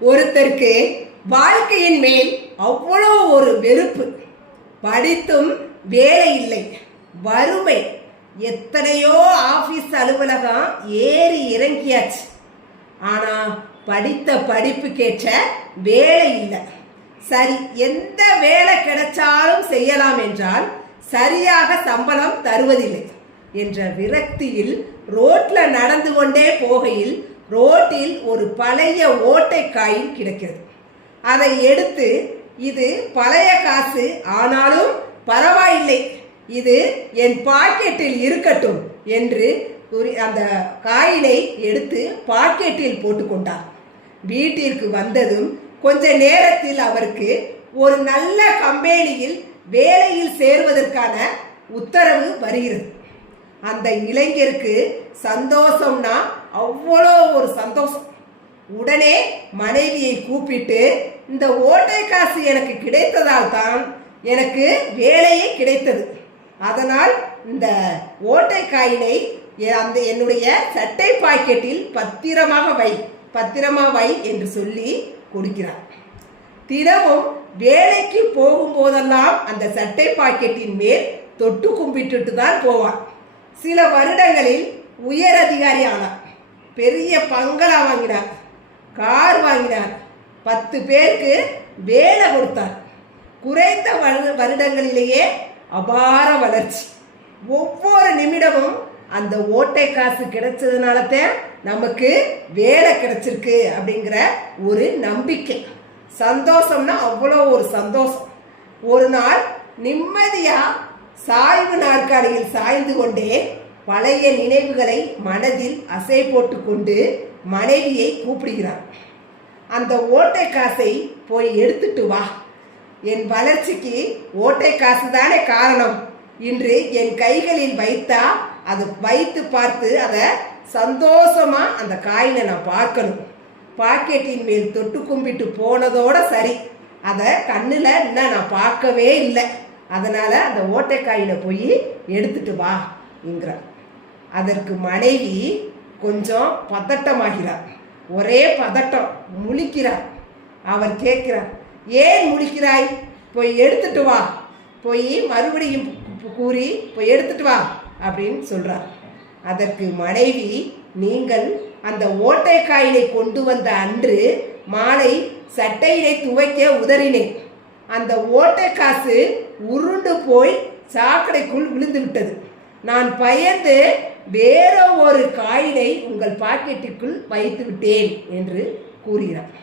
ஒருத்தருக்கு வாழ்க்கையின் மேல் அவ்வளோ ஒரு வெறுப்பு. படித்தும் வேலை இல்லை, வறுமை. எத்தனையோ ஆபீஸ் அலுவலகம் ஏறி இறங்கியாச்சு. ஆனா படித்த படிப்புக்கேற்ற வேலை இல்லை. சரி, எந்த வேலை கிடைச்சாலும் செய்யலாம் என்றால் சரியாக சம்பளம் தருவதில்லை என்ற விரக்தியில் ரோட்ல நடந்து கொண்டே போகையில் ரோட்டில் ஒரு பழைய ஓட்டை காயின் கிடக்கிறது. அதை எடுத்து, இது பழைய காசு, ஆனாலும் பரவாயில்லை, இது என் பாக்கெட்டில் இருக்கட்டும் என்று அந்த காயினை எடுத்து பாக்கெட்டில் போட்டுக்கொண்டார். வீட்டிற்கு வந்ததும் கொஞ்ச நேரத்தில் அவருக்கு ஒரு நல்ல கம்பெனியில் வேலையில் சேர்வதற்கான உத்தரவு வருகிறது. அந்த இளைஞருக்கு சந்தோஷம்னா அவ்வளோ ஒரு சந்தோஷம். உடனே மனைவியை கூப்பிட்டு, இந்த ஓட்டை காசு எனக்கு கிடைத்ததால் தான் எனக்கு வேலையே கிடைத்தது. அதனால் இந்த ஓட்டை காயினை என்னுடைய சட்டை பாக்கெட்டில் பத்திரமா வை என்று சொல்லி கொடுக்கிறார். தினமும் வேலைக்கு போகும்போதெல்லாம் அந்த சட்டை பாக்கெட்டின் மேல் தொட்டு கும்பிட்டுட்டு தான் போவார். சில வருடங்களில் உயர் அதிகாரி ஆனார். பெரிய பங்களா வாங்கினார், கார் வாங்கினார், 10 பேருக்கு வேலை கொடுத்தார். குறைந்த வருடங்களிலேயே அபார வளர்ச்சி. ஒவ்வொரு நிமிடமும் அந்த ஓட்டை காசு கிடைச்சதுனால தான் நமக்கு வேலை கிடைச்சிருக்கு அப்படிங்கிற ஒரு நம்பிக்கை, சந்தோஷம்னா அவ்வளோ ஒரு சந்தோஷம். ஒரு நாள் நிம்மதியா சாய்வு நாற்காலியில் சாய்ந்து கொண்டே பழைய நினைவுகளை மனதில் அசை போட்டு கொண்டு மனைவியை கூப்பிடுகிறார். அந்த ஓட்டை காசை போய் எடுத்துட்டு வா. என் வளர்ச்சிக்கு ஓட்டை காசு தானே காரணம். இன்று என் கைகளில் வைத்தா அது வைத்து பார்த்து அதை சந்தோஷமா அந்த காயினை நான் பார்க்கணும். பாக்கெட்டின் மேல் தொட்டு கும்பிட்டு போனதோட சரி, அதை கண்ணில் இன்னும் நான் பார்க்கவே இல்லை. அதனால அந்த ஓட்டை காயினை போய் எடுத்துட்டு வா என்கிறார். அதற்கு மனைவி கொஞ்சம் பதட்டமாகிறார். ஒரே பதட்டம், முழிக்கிறார். அவர் கேட்கிறார், ஏன் முழிக்கிறாய்? போய் எடுத்துட்டு வா. போய் மறுபடியும் கூறி போய் எடுத்துட்டு வா அப்படின்னு சொல்றார். அதற்கு மனைவி, நீங்கள் அந்த ஓட்டை காயினை கொண்டு வந்த அன்று மாலை சட்டையினை துவைக்க உதறினேன். அந்த ஓட்டை காசு உருண்டு போய் சாக்கடைக்குள் விழுந்து விட்டது. நான் பயந்து வேற ஒரு காயினை உங்கள் பாக்கெட்டுக்குள் வைத்து விட்டேன் என்று கூறுகிறார்.